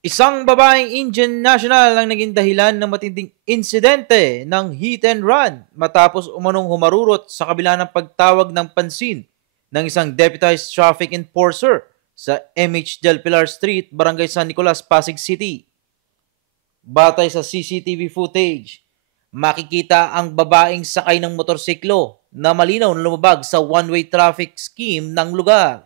Isang babaeng Indian national ang naging dahilan ng matinding insidente ng hit and run matapos umanong humarurot sa kabila ng pagtawag ng pansin ng isang deputized traffic enforcer sa MH Del Pilar Street, Barangay San Nicolas, Pasig City. Batay sa CCTV footage, makikita ang babaeng sakay ng motorsiklo na malinaw na lumabag sa one-way traffic scheme ng lugar.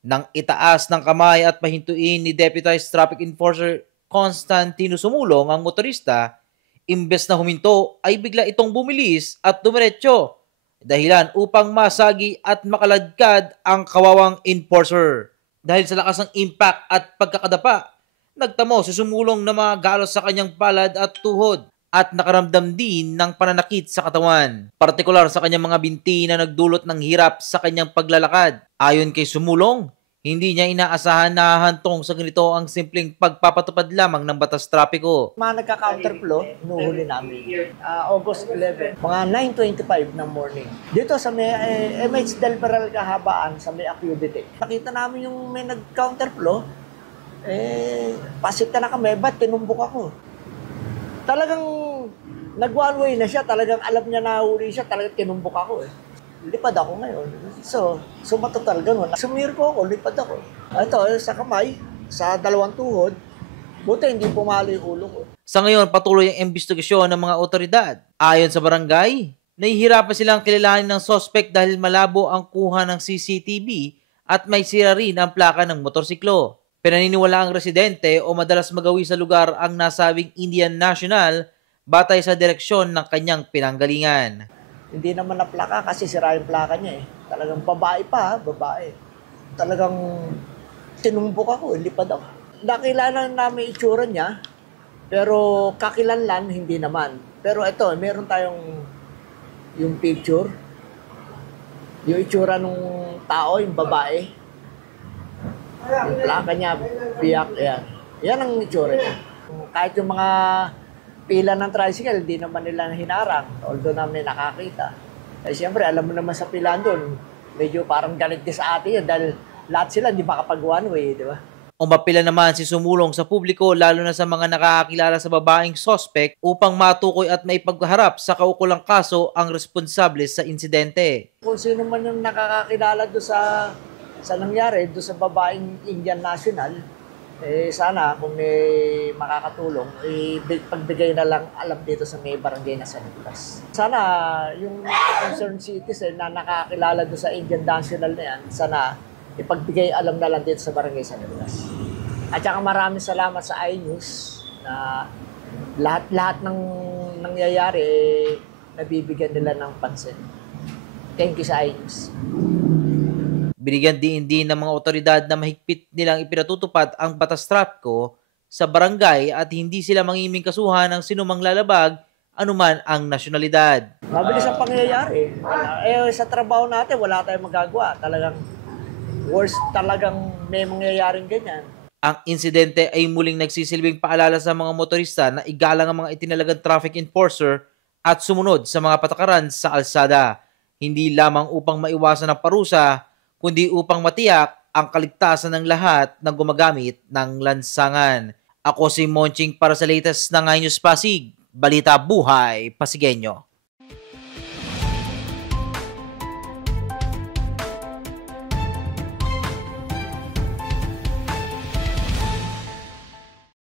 Nang itaas ng kamay at pahintuin ni Deputized Traffic Enforcer Constantino Sumulong ang motorista, imbes na huminto ay bigla itong bumilis at dumiretso, dahilan upang masagi at makaladkad ang kawawang enforcer. Dahil sa lakas ng impact at pagkakadapa, nagtamo si Sumulong na mga galos sa kanyang palad at tuhod at nakaramdam din ng pananakit sa katawan, partikular sa kanyang mga binti na nagdulot ng hirap sa kanyang paglalakad. Ayon kay Sumulong, hindi niya inaasahan na hahantong sa ganito ang simpleng pagpapatupad lamang ng batas trapiko. Mga nagka-counterflow, nuhuli namin. August 11, mga 9:25 ng morning. Dito sa may MH Del Peral kahabaan sa may Acuity. Nakita namin yung may nag-counterflow, pasita na kami, ba't tinumbok ako? Talagang nag-one way na siya, talagang alam niya na huli siya, talagang tinumbok ako eh. Lipad ako ngayon. So matotal ganun. Sumir ko ako, lipad ako. Ito, sa kamay, sa dalawang tuhod, buti hindi pumalo yung ulo ko. Sa ngayon, patuloy ang investigasyon ng mga otoridad. Ayon sa barangay, nahihirapan silang kilalanin ng suspect dahil malabo ang kuha ng CCTV at may sira rin ang plaka ng motorsiklo. Pinaniniwala ang residente o madalas magawi sa lugar ang nasabing Indian national batay sa direksyon ng kanyang pinanggalingan. Hindi naman na plaka kasi sira yung plaka niya eh. Talagang babae pa, babae. Talagang tinumbok ako, lipad ako. Nakilala namin itsura niya, pero kakilanlan, hindi naman. Pero ito, meron tayong yung picture. Yung itsura ng tao, yung babae. Yung plaka niya, biyak, yan. Yan ang itsura niya. Kahit yung mga pila ng tricycle, di naman nila hinarang. Although namin nakakita. Eh siyempre, alam mo naman sa pilaan doon, medyo parang galit ka sa atin yun dahil lahat sila hindi makapag one way, di ba? Umapila naman si Sumulong sa publiko lalo na sa mga nakakakilala sa babaeng suspect upang matukoy at maipagharap sa kaukulang kaso ang responsable sa insidente. Kung sino man yung nakakakilala doon sa nangyari, doon sa babaeng Indian national, sana kung may makakatulong, pagbigay na lang alam dito sa may barangay na San Nicolas. Sana yung concerned citizen na nakakilala doon sa Indian national na yan, sana ipagbigay alam na lang dito sa barangay San Nicolas. At saka maraming salamat sa iNews na lahat ng nangyayari nabibigyan nila ng pansin. Thank you sa iNews. Binigyan din ng mga otoridad na mahigpit nilang ipinatutupad ang batas trapiko sa barangay at hindi sila mangiming kasuhan ng sinumang lalabag anuman ang nasyonalidad. Mabilis ang pangyayari. Sa trabaho natin, wala tayong magagawa. Talagang worst talagang may mangyayaring ganyan. Ang insidente ay muling nagsisilbing paalala sa mga motorista na igalang ang mga itinalagang traffic enforcer at sumunod sa mga patakaran sa kalsada. Hindi lamang upang maiwasan ang parusa, kundi upang matiyak ang kaligtasan ng lahat na gumagamit ng lansangan. Ako si Monching para sa latest ng iNews Pasig, Balita Buhay Pasigueño.